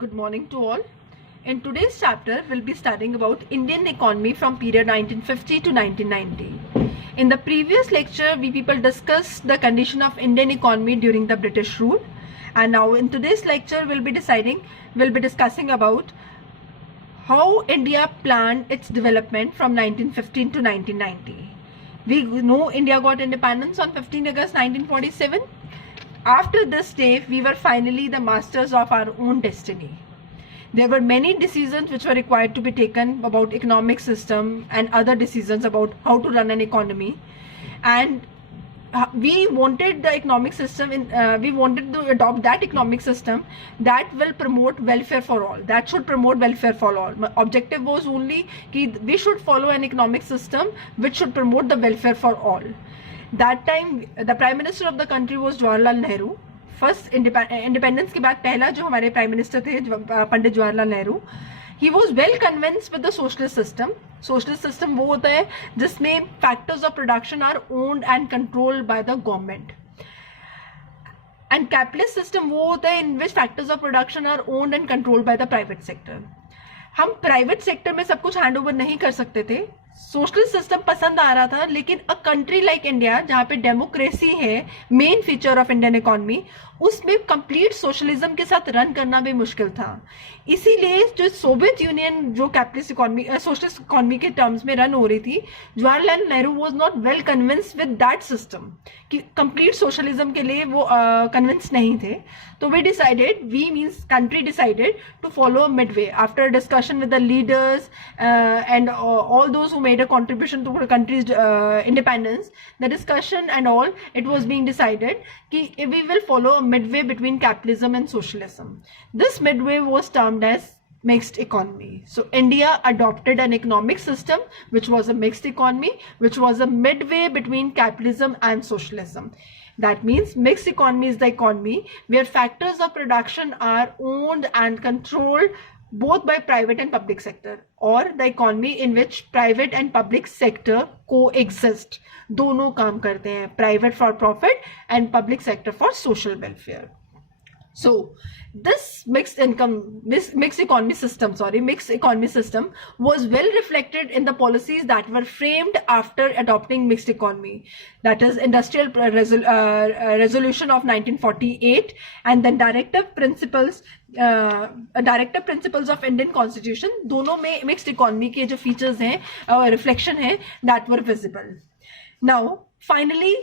Good morning to all. In today's chapter, we'll be studying about Indian economy from period 1950 to 1990. In the previous lecture, we people discussed the condition of Indian economy during the British rule. And now in today's lecture, we'll be discussing about how India planned its development from 1915 to 1990. We know India got independence on 15 August 1947. After this day, we were finally the masters of our own destiny. There were many decisions which were required to be taken about economic system and other decisions about how to run an economy. And we wanted the economic system, we wanted to adopt that economic system that will promote welfare for all. That should promote welfare for all. My objective was only that we should follow an economic system which should promote the welfare for all. That time the Prime Minister of the country was Jawaharlal Nehru. First independence के बाद पहला जो हमारे prime minister थे Pandit Jawaharlal Nehru. He was well convinced with the socialist system. Socialist system वो होता है जिसमें factors of production are owned and controlled by the government. And capitalist system वो होता है in which factors of production are owned and controlled by the private sector. हम private sector में सब कुछ हैंड ओवर नहीं कर सकते थे. सोशलिस्ट सिस्टम पसंद आ रहा था, लेकिन अ कंट्री लाइक इंडिया जहाँ पे डेमोक्रेसी है main feature of Indian economy, उसमें कंप्लीट सोशलिज्म के साथ रन करना भी मुश्किल था. इसीलिए जो सोवियत यूनियन जो कैपिटलिस्ट इकोनॉमी सोशलिस्ट इकोनॉमी के टर्म्स में रन हो रही थी, Jawaharlal Nehru was not well convinced with that system कि कंप्लीट सोशलिज्म के लिए वो कन्विंस नहीं थे. तो we decided, we means country decided to follow midway after discussion with the leaders and all those who made a contribution to the country's independence. The discussion and all, it was being decided that we will follow a midway between capitalism and socialism. This midway was termed as mixed economy. So India adopted an economic system which was a mixed economy, which was a midway between capitalism and socialism. That means mixed economy is the economy where factors of production are owned and controlled both by private and public sector, or the economy in which private and public sector coexist. दोनों काम करते हैं, private for profit and public sector for social welfare. So this mixed economy system was well reflected in the policies that were framed after adopting mixed economy. That is Industrial Resolution of 1948 and then Directive Principles of Indian Constitution. दोनों में mixed economy के जो features हैं, reflection है, that were visible. Now, finally,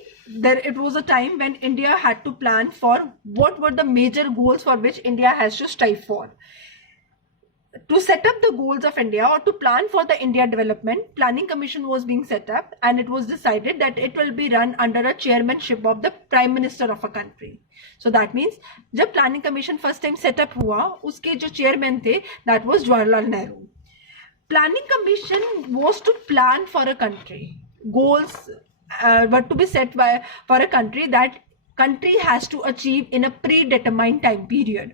it was a time when India had to plan for what were the major goals for which India has to strive for. To set up the goals of India or to plan for the India development, Planning Commission was being set up, and it was decided that it will be run under a chairmanship of the Prime Minister of a country. So that means जब Planning Commission first time set up हुआ, उसके जो chairman थे, that was Jawaharlal Nehru. Planning Commission was to plan for a country. Goals were to be set for a country that country has to achieve in a predetermined time period.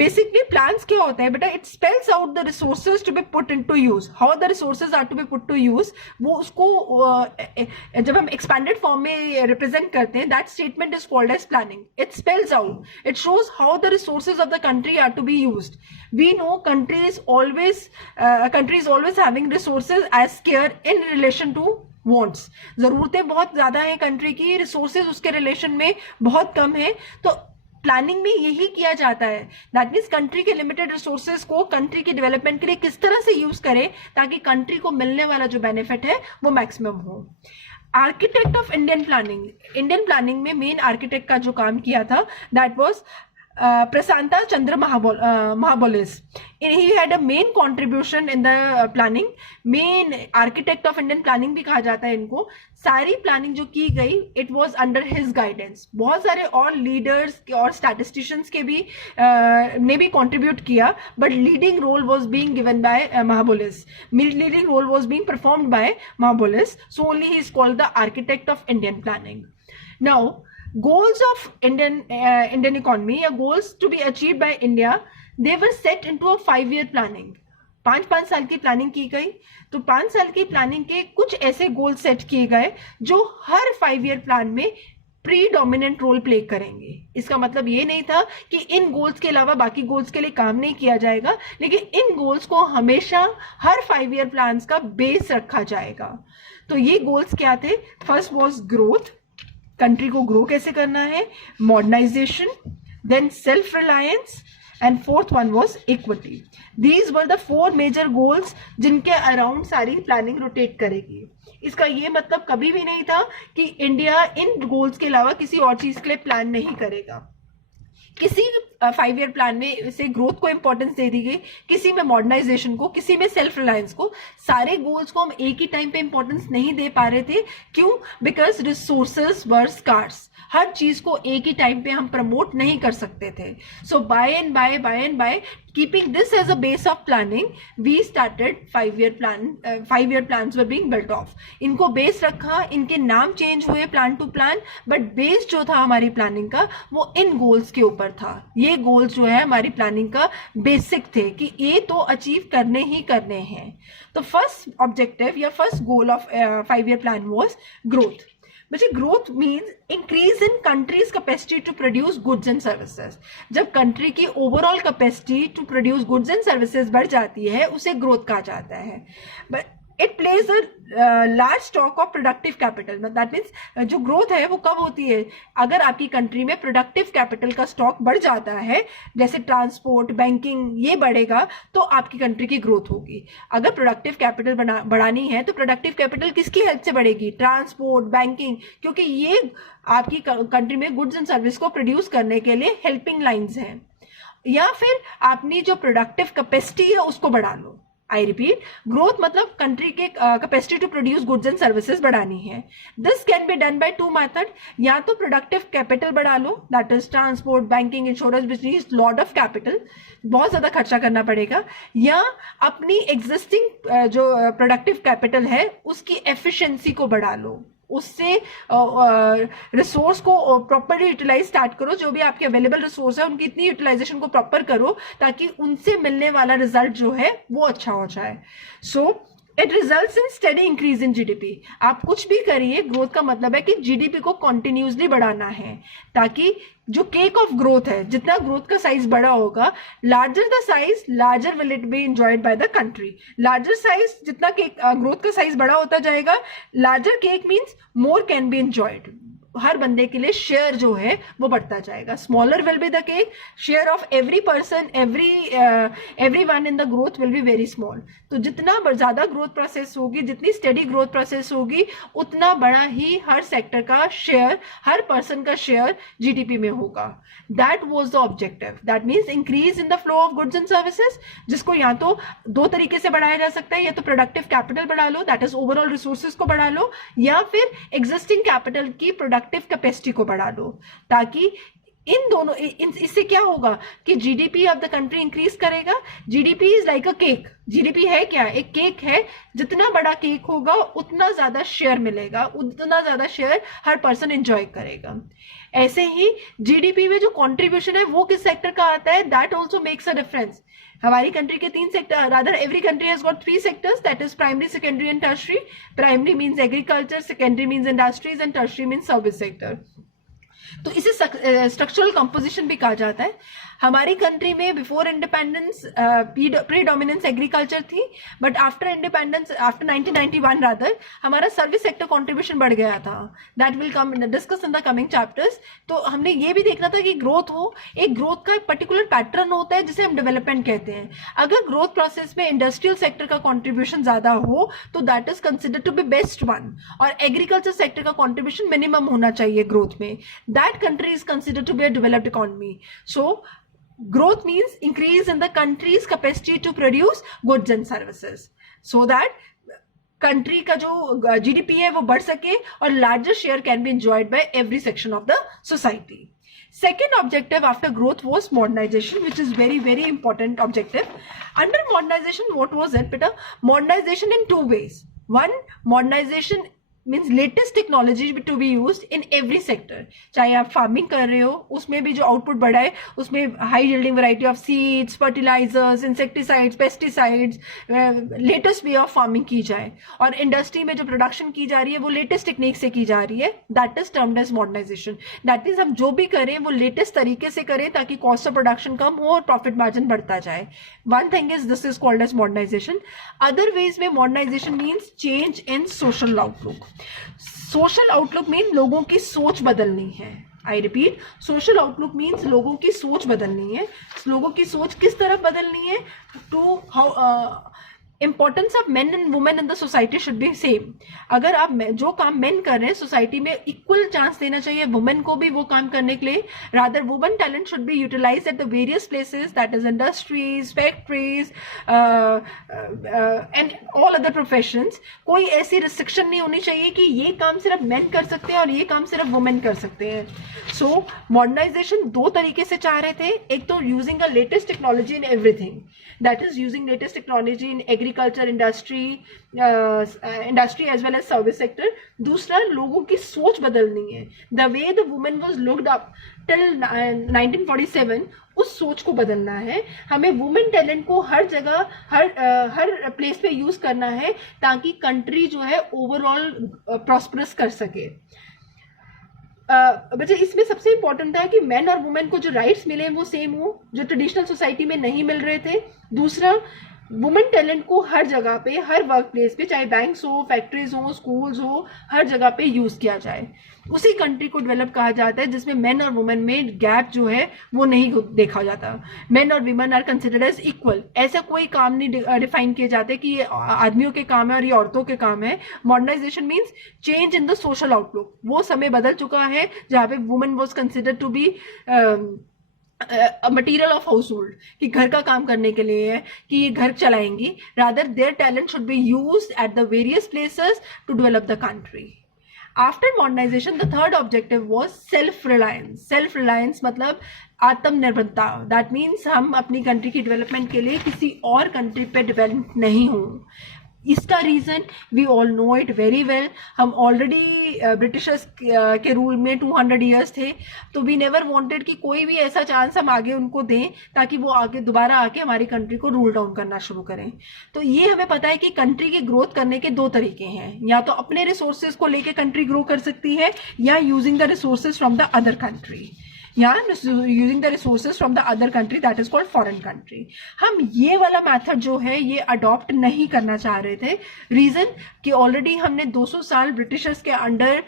Basically plans क्या होता है बेटा, it spells out the resources to be put into use. How the resources are to be put to use, वो उसको जब हम expanded form में represent करते हैं, that statement is called as planning. It spells out, it shows how the resources of the country are to be used. We know country is always having resources as scarce in relation to wants. जरूरतें बहुत ज्यादा है country की, resources उसके relation में बहुत कम है. तो प्लानिंग में यही किया जाता है. दैट मीन्स कंट्री के लिमिटेड रिसोर्सेज को कंट्री की डेवलपमेंट के लिए किस तरह से यूज करें ताकि कंट्री को मिलने वाला जो बेनिफिट है वो मैक्सिमम हो. आर्किटेक्ट ऑफ इंडियन प्लानिंग में मेन आर्किटेक्ट का जो काम किया था, that was Prasanta Chandra Mahabolis. He had a main contribution in the planning. Main architect of Indian planning भी कहा जाता है इनको. सारी प्लानिंग जो की गई, it was under his guidance. बहुत सारे और लीडर्स और स्टैटिस्टिशियंस के भी ने भी contribute किया, but leading role was being given by Mahabolis. Leading role was being performed by Mahabolis. So only he is called the architect of Indian planning. Now, goals of Indian economy, or goals to be achieved by India, they were set into a 5-year planning. 5 साल की planning की गई. तो 5 साल की planning के कुछ ऐसे गोल सेट किए गए जो हर 5 ईयर प्लान में प्रीडोमिनेंट रोल प्ले करेंगे। इसका मतलब ये नहीं था कि इन गोल्स के अलावा बाकी गोल्स के लिए काम नहीं किया जाएगा, लेकिन इन गोल्स को हमेशा हर 5 ईयर प्लान्स का बेस रखा जाएगा। तो ये गोल्स क्या थे? फर्स्ट वाज ग्रोथ, कंट्री को ग्रो कैसे करना है, modernisation, then self reliance, and fourth one was equity. These were the 4 major goals जिनके अराउंड सारी प्लानिंग रोटेट करेगी। इसका ये मतलब कभी भी नहीं था कि इंडिया इन गोल्स के अलावा किसी और चीज के लिए प्लान नहीं करेगा। किसी 5 ईयर प्लान में से ग्रोथ को इंपॉर्टेंस दे दी गई, किसी में मॉडर्नाइजेशन को, किसी में सेल्फ रिलायंस को। सारे गोल्स को हम एक ही टाइम पे इंपॉर्टेंस नहीं दे पा रहे थे। क्यों? Because resources were scarce. हर चीज को एक ही टाइम पे हम प्रमोट नहीं कर सकते थे। So by and by keeping this as a base of planning, we started 5 year plans were being built off. इनको बेस रखा, इनके नाम चेंज हुए plan to plan, but base जो था हमारी प्लानिंग का वो इन गोल्स के ऊपर था। ये गोल्स जो है हमारी प्लानिंग का बेसिक थे कि ये तो अचीव करने ही करने हैं। तो फर्स्ट ऑब्जेक्टिव या first goal of 5 year plan was growth. बच्चे, growth means increase in country's capacity to produce goods and services. जब कंट्री की overall capacity to produce goods and services बढ़ जाती है उसे ग्रोथ कहा जाता है। But it plays a large stock of productive capital. That means जो ग्रोथ है वो कब होती है? अगर आपकी कंट्री में प्रोडक्टिव कैपिटल का स्टॉक बढ़ जाता है, जैसे ट्रांसपोर्ट, बैंकिंग, ये बढ़ेगा तो आपकी कंट्री की ग्रोथ होगी। अगर प्रोडक्टिव कैपिटल बढ़ानी है तो प्रोडक्टिव कैपिटल किसकी हेल्प से बढ़ेगी? ट्रांसपोर्ट, बैंकिंग, क्योंकि ये आपकी कंट्री में गुड्स एंड सर्विस को प्रोड्यूस करने के लिए हेल्पिंग लाइन्स हैं। या फिर आपने जो प्रोडक्टिव कैपेसिटी है उसको बढ़ा लो। आई रिपीट, ग्रोथ मतलब कंट्री के capacity to produce goods and services बढ़ानी है। This can be done by 2 method. या तो प्रोडक्टिव कैपिटल बढ़ा लो, that is transport, banking, insurance, which needs lot of capital, बहुत ज्यादा खर्चा करना पड़ेगा। या अपनी एग्जिस्टिंग जो प्रोडक्टिव कैपिटल है उसकी एफिशिएंसी को बढ़ा लो, उससे रिसोर्स को प्रॉपरली यूटिलाइज स्टार्ट करो। जो भी आपके अवेलेबल रिसोर्स है उनकी इतनी यूटिलाइजेशन को प्रॉपर करो ताकि उनसे मिलने वाला रिजल्ट जो है वो अच्छा हो जाए। So it results in steady increase in GDP. आप कुछ भी करिए, ग्रोथ का मतलब है कि जीडीपी को कॉन्टिन्यूसली बढ़ाना है, ताकि जो केक ऑफ ग्रोथ है, जितना ग्रोथ का साइज बड़ा होगा, larger the size larger will it be enjoyed by the country. Larger size, जितना केक ग्रोथ का साइज बड़ा होता जाएगा, larger cake means more can be enjoyed. हर बंदे के लिए शेयर जो है वो बढ़ता जाएगा। Smaller will be the cake, share of every person, every one in the growth will be very small. तो जितना ज्यादा ग्रोथ प्रोसेस होगी, जितनी स्टेडी ग्रोथ प्रोसेस होगी, उतना बड़ा ही हर सेक्टर का शेयर, हर पर्सन का शेयर जीडीपी में होगा। That was the objective. That means increase in the flow of goods and services, जिसको या तो 2 तरीके से बढ़ाया जा सकता है, या तो प्रोडक्टिव कैपिटल बढ़ा लो, दैट इज ओवरऑल रिसोर्सेज को बढ़ा लो, या फिर एग्जिस्टिंग कैपिटल की प्रोडक्टिव कैपेसिटी को बढ़ा लो। ताकि इन दोनों, इससे क्या होगा कि GDP of the country increase करेगा। GDP is like a cake. GDP है क्या? एक केक है। जितना बड़ा केक होगा उतना ज्यादा शेयर मिलेगा, उतना ज्यादा शेयर हर पर्सन एंजॉय करेगा। ऐसे ही जीडीपी में जो कंट्रीब्यूशन है वो किस सेक्टर का आता है, that also makes a difference. हमारी कंट्री के 3 sector, rather every country has got 3 sectors, that is primary, secondary and tertiary. Primary means agriculture, secondary means industries and tertiary means service sector. तो इसे structural composition भी कहा जाता है। हमारी country में बिफोर इंडिपेंडेंस प्रीडोमिनेंस एग्रीकल्चर थी, but after independence, after 1991 rather, हमारा सर्विस सेक्टर कंट्रीब्यूशन बढ़ गया था। That will come discuss in the coming chapters. तो हमने ये भी देखना था कि ग्रोथ हो, एक ग्रोथ का एक पर्टिकुलर पैटर्न होता है जिसे हम डेवलपमेंट कहते हैं। अगर ग्रोथ प्रोसेस में इंडस्ट्रियल सेक्टर का कॉन्ट्रीब्यूशन ज्यादा हो तो that is considered to be best one, और एग्रीकल्चर सेक्टर का कॉन्ट्रीब्यूशन मिनिमम होना चाहिए ग्रोथ में। That country is considered to be a developed economy. So growth means increase in the country's capacity to produce goods and services, so that country का जो GDP है वो बढ़ सके और larger share can be enjoyed by every section of the society. Second objective after growth was modernization, which is very, very important objective. Under modernization, what was it, beta? Modernization in 2 ways. One, modernization means latest technology to be use in every sector. चाहे आप farming कर रहे हो, उसमें भी जो output बढ़ा है उसमें high yielding variety of seeds, fertilizers, insecticides, pesticides, latest way of farming की जाए. और इंडस्ट्री में जो प्रोडक्शन की जा रही है वो लेटेस्ट टेक्निक से की जा रही है. That is termed as modernization. That means हम जो भी करें वो लेटेस्ट तरीके से करें ताकि कॉस्ट ऑफ प्रोडक्शन कम हो और प्रॉफिट मार्जिन बढ़ता जाए. One thing is this is called as modernisation. Other ways में modernisation means change in social outlook. Social outlook mean लोगों की सोच बदलनी है. I repeat, social outlook means लोगों की सोच बदलनी है. लोगों की सोच किस तरफ बदलनी है? To how importance of men and women in the society should be same. अगर आप जो काम मेन कर रहे हैं सोसाइटी में इक्वल चांस देना चाहिए वुमेन को भी वो काम करने के लिए. Rather women talent should be utilized at the various places, that is industries, factories and all other professions. कोई ऐसी रिस्ट्रिक्शन नहीं होनी चाहिए कि ये काम सिर्फ मेन कर सकते हैं और ये काम सिर्फ वुमेन कर सकते हैं. सो मॉडर्नाइजेशन दो तरीके से चाह रहे थे. एक तो using a latest technology in everything, that is using latest technology in agriculture, industry as well as service sector. दूसरा, लोगों की सोच बदलनी है. The way the women was looked up till 1947, उस सोच को बदलना है. हमें वुमेन टैलेंट को हर जगह हर प्लेस पे यूज करना है ताकि कंट्री जो है ओवरऑल प्रॉस्परस कर सके. बच्चे इसमें सबसे इंपॉर्टेंट था कि मैन और वुमेन को जो राइट्स मिले वो सेम हो, जो ट्रेडिशनल सोसाइटी में नहीं मिल रहे थे. दूसरा, वुमेन टैलेंट को हर जगह पे, हर वर्क प्लेस पे, चाहे बैंक्स हो, फैक्ट्रीज हो, स्कूल्स हो, हर जगह पे यूज किया जाए. उसी कंट्री को डेवलप कहा जाता है जिसमें मेन और वुमेन में गैप जो है वो नहीं देखा जाता. मेन और women are considered as equal. ऐसा कोई काम नहीं डिफाइन किए जाते कि ये आदमियों के काम है और ये औरतों के काम है. Modernization means change in the social outlook. वो समय बदल चुका है जहाँ पे women was considered to be material of household, कि घर का काम करने के लिए है, कि ये घर चलाएंगी. Rather their talent should be used at the various places to develop the country. After modernisation the third objective was self reliance. Self reliance मतलब आत्मनिर्भरता. दैट मीन्स हम अपनी कंट्री की डेवलपमेंट के लिए किसी और कंट्री पे डिपेंड नहीं हों. इसका reason we all know it very well. हम ऑलरेडी ब्रिटिशर्स के रूल में 200 ईयर्स थे, तो वी नेवर वांटेड कि कोई भी ऐसा चांस हम आगे उनको दें ताकि वो आगे दोबारा आके हमारी कंट्री को रूल डाउन करना शुरू करें. तो ये हमें पता है कि कंट्री की ग्रोथ करने के दो तरीके हैं. या तो अपने रिसोर्सेज को लेके कंट्री ग्रो कर सकती है, या using the resources from the other country, या using the resources from the other country, that is called foreign country. हम ये वाला मेथड जो है ये अडॉप्ट नहीं करना चाह रहे थे. रीजन कि ऑलरेडी हमने 200 साल ब्रिटिशर्स के अंडर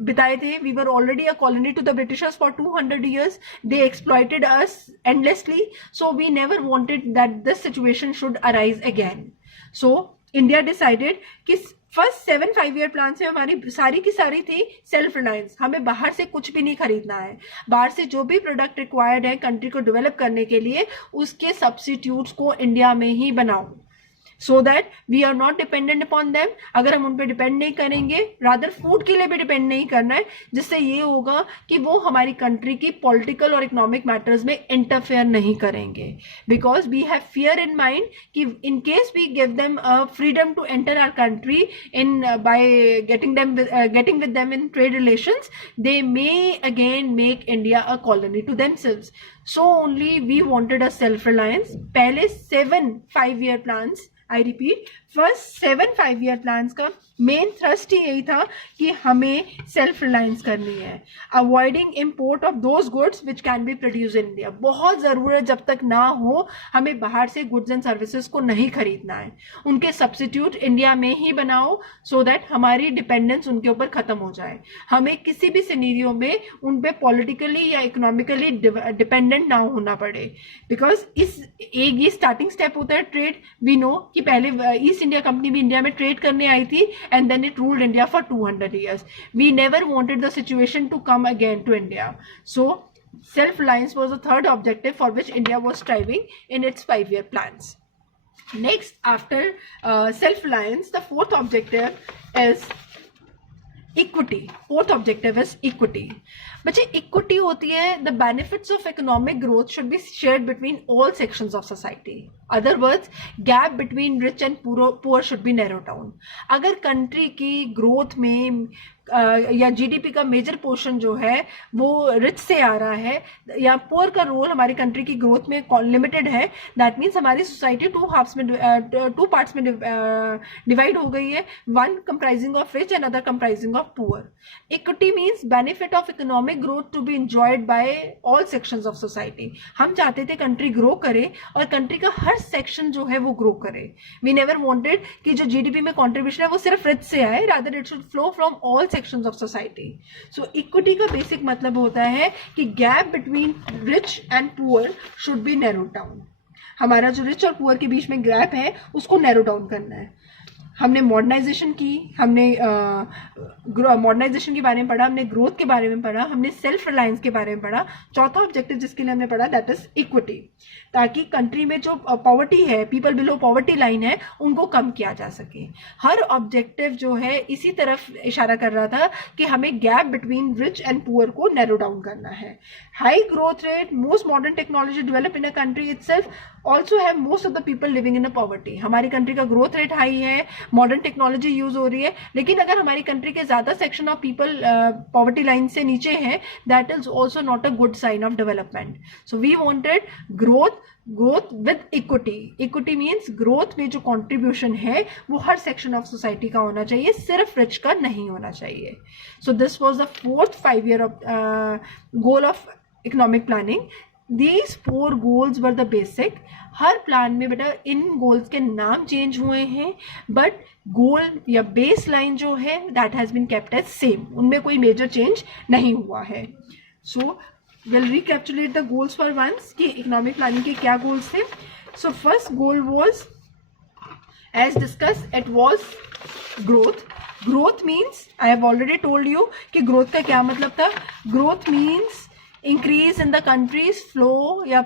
बिताए थे. We were already a colony to the britishers for 200 years. They exploited us endlessly. So we never wanted that this situation should arise again. So India decided कि first 7 5-year plan से हमारी सारी की सारी थी self reliance. हमें बाहर से कुछ भी नहीं खरीदना है. बाहर से जो भी प्रोडक्ट रिक्वायर्ड है कंट्री को डेवलप करने के लिए, उसके सब्स्टिट्यूट्स को इंडिया में ही बनाओ, so that we are not dependent upon them. अगर हम उन पे डिपेंड नहीं करेंगे, रादर फूड के लिए भी डिपेंड नहीं करना है, जिससे ये होगा कि वो हमारी कंट्री की पॉलिटिकल और इकोनॉमिक मैटर्स में इंटरफेयर नहीं करेंगे. Because we have fear in mind कि in case we give them freedom to enter our country in by getting with them in trade relations, they may again make India a colony to themselves. So only we wanted a self-reliance. पहले 7 5-year plans, I repeat, first 7 5-year plans का main thrust ही यही था कि हमें self reliance करनी है. Avoiding import of those goods which can be produce in India. बहुत ज़रूरत जब तक ना हो हमें बाहर से गुड्स एंड सर्विसेज को नहीं खरीदना है. उनके सब्स्टिट्यूट इंडिया में ही बनाओ, सो दैट हमारी डिपेंडेंस उनके ऊपर ख़त्म हो जाए. हमें किसी भी सिनेरियो में उन पर पॉलिटिकली या इकोनॉमिकली डिपेंडेंट ना होना पड़े. बिकॉज एक ये स्टार्टिंग स्टेप होता है ट्रेड. वी नो कि पहले ईस्ट इंडिया कंपनी भी इंडिया में ट्रेड करने आई थी, and then it ruled India for 200 years. We never wanted the situation to come again to India. So self-reliance was the third objective for which India was striving in its 5-year plans. Next, after self-reliance, the fourth objective is equity, fourth objective is equity. बच्चे equity होती है the benefits of economic growth should be shared between all sections of society. Other words, gap between rich and poor should be narrow down. अगर country की growth में या GDP का major portion जो है वो रिच से आ रहा है या पुअर का रोल हमारी कंट्री की ग्रोथ में लिमिटेड है, दैट मीन्स हमारी सोसाइटी टू पार्ट्स में डिवाइड हो गई है, one comprising of rich and other comprising of poor. Equity means benefit of economic growth to be enjoyed by all sections of society. हम चाहते थे कंट्री ग्रो करे और कंट्री का हर सेक्शन जो है वो ग्रो करे। वी नेवर वांटेड कि जो जीडीपी में कंट्रीब्यूशन है वो सिर्फ रिच से आए, rather it should flow from all sections of society. So equity का बेसिक मतलब होता है कि gap between rich and poor should be narrow down. हमारा जो रिच और पुअर के बीच में गैप है उसको नैरो डाउन करना है। हमने मॉडर्नाइजेशन की, हमने मॉडर्नाइजेशन के बारे में पढ़ा, हमने ग्रोथ के बारे में पढ़ा, हमने सेल्फ रिलायंस के बारे में पढ़ा। चौथा ऑब्जेक्टिव जिसके लिए हमने पढ़ा दैट इज इक्विटी, ताकि कंट्री में जो पॉवर्टी है, पीपल बिलो पॉवर्टी लाइन है, उनको कम किया जा सके। हर ऑब्जेक्टिव जो है इसी तरफ इशारा कर रहा था कि हमें gap between rich and poor को नैरो डाउन करना है। High growth rate, most modern technology develop in a country itself also have most of the people living in a poverty. हमारी कंट्री का ग्रोथ रेट हाई है, modern technology use हो रही है, लेकिन अगर हमारी कंट्री के ज्यादा section of people poverty line से नीचे हैं, that is also not a good sign of development. So we wanted growth with equity. Equity means growth में जो कंट्रीब्यूशन है वो हर सेक्शन ऑफ सोसाइटी का होना चाहिए, सिर्फ रिच का नहीं होना चाहिए। So this was the fourth 5 year goal of economic planning. These 4 goals were the basic। Her plan में बेटा इन गोल्स के नाम चेंज हुए हैं, बट गोल या बेस लाइन जो है that has been kept as same, उनमें कोई मेजर चेंज नहीं हुआ है। So will recapitulate the goals for once कि इकोनॉमिक प्लानिंग के क्या गोल्स थे। So first goal was as discuss, it was growth. Growth means, I have already told you कि ग्रोथ का क्या मतलब था। Growth means increase in the country's flow या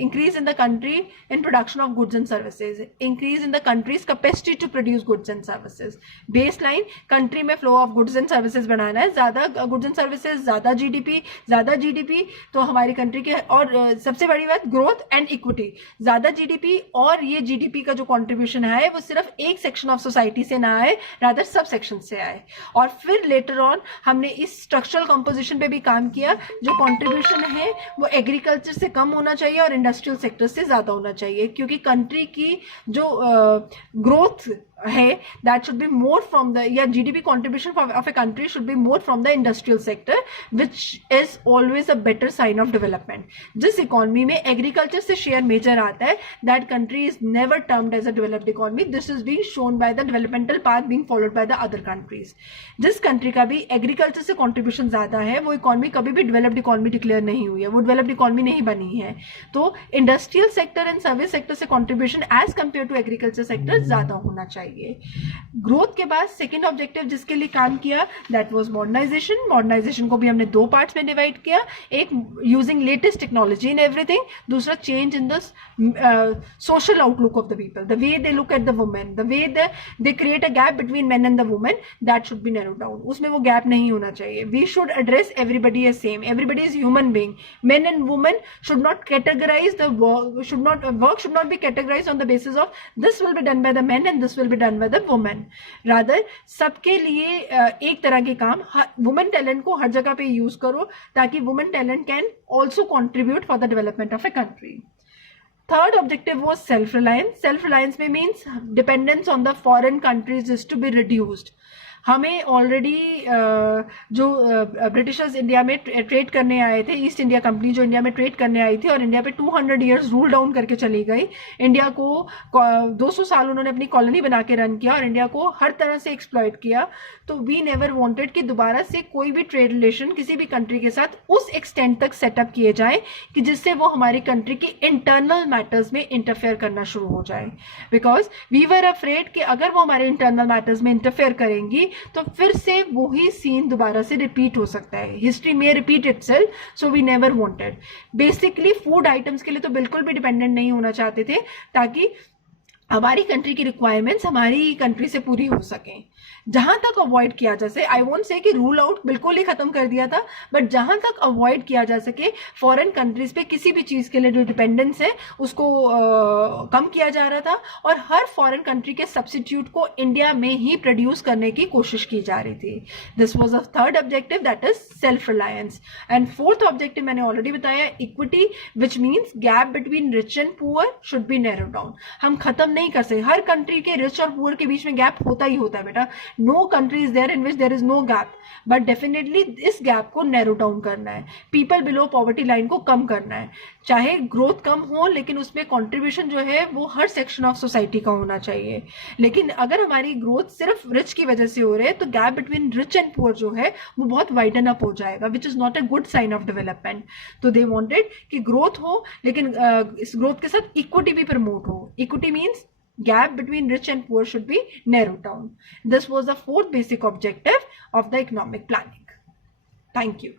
increase in the country in production of goods and services, increase in the country's capacity to produce goods and services। baseline country में flow of goods and services बढ़ाना है, ज़्यादा goods and services, ज़्यादा GDP तो हमारी country के, और सबसे बड़ी बात ग्रोथ एंड इक्विटी। ज़्यादा GDP और ये GDP का जो कॉन्ट्रीब्यूशन है वो सिर्फ एक सेक्शन ऑफ सोसाइटी से ना आए, रादर सब सेक्शन से आए। और फिर लेटर ऑन हमने इस स्ट्रक्चरल कंपोजिशन पे भी काम किया, जो कंट्रीब्यूशन है वो एग्रीकल्चर से कम होना चाहिए और इंडस्ट्रियल सेक्टर से ज्यादा होना चाहिए, क्योंकि कंट्री की जो ग्रोथ है that should be more from the, या GDP contribution of a country should be more from the industrial sector, which is always a better sign of development. जिस इकोनॉमी में एग्रीकल्चर से शेयर मेजर आता है, that country is never termed as a developed economy. This is being shown by the developmental path being followed by the other countries. जिस country का भी agriculture से contribution ज्यादा है, वो इकोनॉमी कभी भी डेवलप्ड इकोनॉमी डिक्लेयर नहीं हुई है, वो डेवलप्ड इकोनॉमी नहीं बनी है। तो industrial sector and service sector से contribution as compare to agriculture sector ज्यादा होना चाहिए। ग्रोथ के बाद सेकेंड ऑब्जेक्टिव जिसके लिए काम किया दैट वाज मॉडर्नाइजेशन। मॉडर्नाइजेशन को भी हमने 2 पार्ट्स में डिवाइड किया, एक using latest technology in everything, दूसरा change in the social outlook of the people, the way they look at the women, the way they create a gap between men and the women, that should be narrow down. उसमें वो gap नहीं होना चाहिए। We should address everybody as same, everybody is human being. Men and women should not categorise the work, should not be categorized on the basis of this will be done by the men and this will be done by the women, rather सबके लिए एक तरह के काम, women talent को हर जगह पे use करो ताकि women talent can also contribute for the development of a country. Third objective was self reliance. Self reliance में means dependence on the foreign countries is to be reduced. हमें already जो Britishers India में trade करने आए थे, East India company जो India में trade करने आई थी और इंडिया पे 200 years रूल डाउन करके चली गई, इंडिया को 200 साल उन्होंने अपनी कॉलोनी बना के रन किया और इंडिया को हर तरह से एक्सप्लॉइट किया। तो वी नेवर वांटेड कि दोबारा से कोई भी ट्रेड रिलेशन किसी भी कंट्री के साथ उस एक्सटेंट तक सेटअप किए जाए कि जिससे वो हमारी कंट्री के इंटरनल मैटर्स में इंटरफेयर करना शुरू हो जाए, बिकॉज वी वर अफ्रेड कि अगर वो हमारे इंटरनल मैटर्स में इंटरफेयर करेंगी तो फिर से वही सीन दोबारा से रिपीट हो सकता है, हिस्ट्री में repeat itself. So we never wanted. Basically food items के लिए तो बिल्कुल भी डिपेंडेंट नहीं होना चाहते थे, ताकि हमारी कंट्री की रिक्वायरमेंट्स हमारी कंट्री से पूरी हो सकें, जहां तक अवॉइड किया जा सके, आई वोंट से कि रूल आउट बिल्कुल ही खत्म कर दिया था, बट जहां तक अवॉइड किया जा सके फॉरेन कंट्रीज पे किसी भी चीज के लिए जो डिपेंडेंस है उसको कम किया जा रहा था, और हर फॉरेन कंट्री के सब्सिट्यूट को इंडिया में ही प्रोड्यूस करने की कोशिश की जा रही थी. This was a third objective, that is self reliance. And fourth objective मैंने ऑलरेडी बताया, equity, which means gap between rich and poor should be narrow down. हम खत्म नहीं कर सकते, हर कंट्री के रिच और पुअर के बीच में गैप होता ही होता है बेटा. No country is there in which there is no gap, but definitely इस गैप को नैरो डाउन करना है, पीपल बिलो पॉवर्टी लाइन को कम करना है. चाहे ग्रोथ कम हो लेकिन उसमें कंट्रीब्यूशन जो है वो हर सेक्शन ऑफ सोसाइटी का होना चाहिए. लेकिन अगर हमारी ग्रोथ सिर्फ रिच की वजह से हो रही है तो gap between rich and poor जो है वो बहुत वाइडन अप हो जाएगा, which is not a good sign of development. तो दे वांटेड कि ग्रोथ हो लेकिन इस ग्रोथ के साथ इक्विटी भी प्रमोट हो. Equity means gap between rich and poor should be narrowed down. This was the fourth basic objective of the economic planning. Thank you.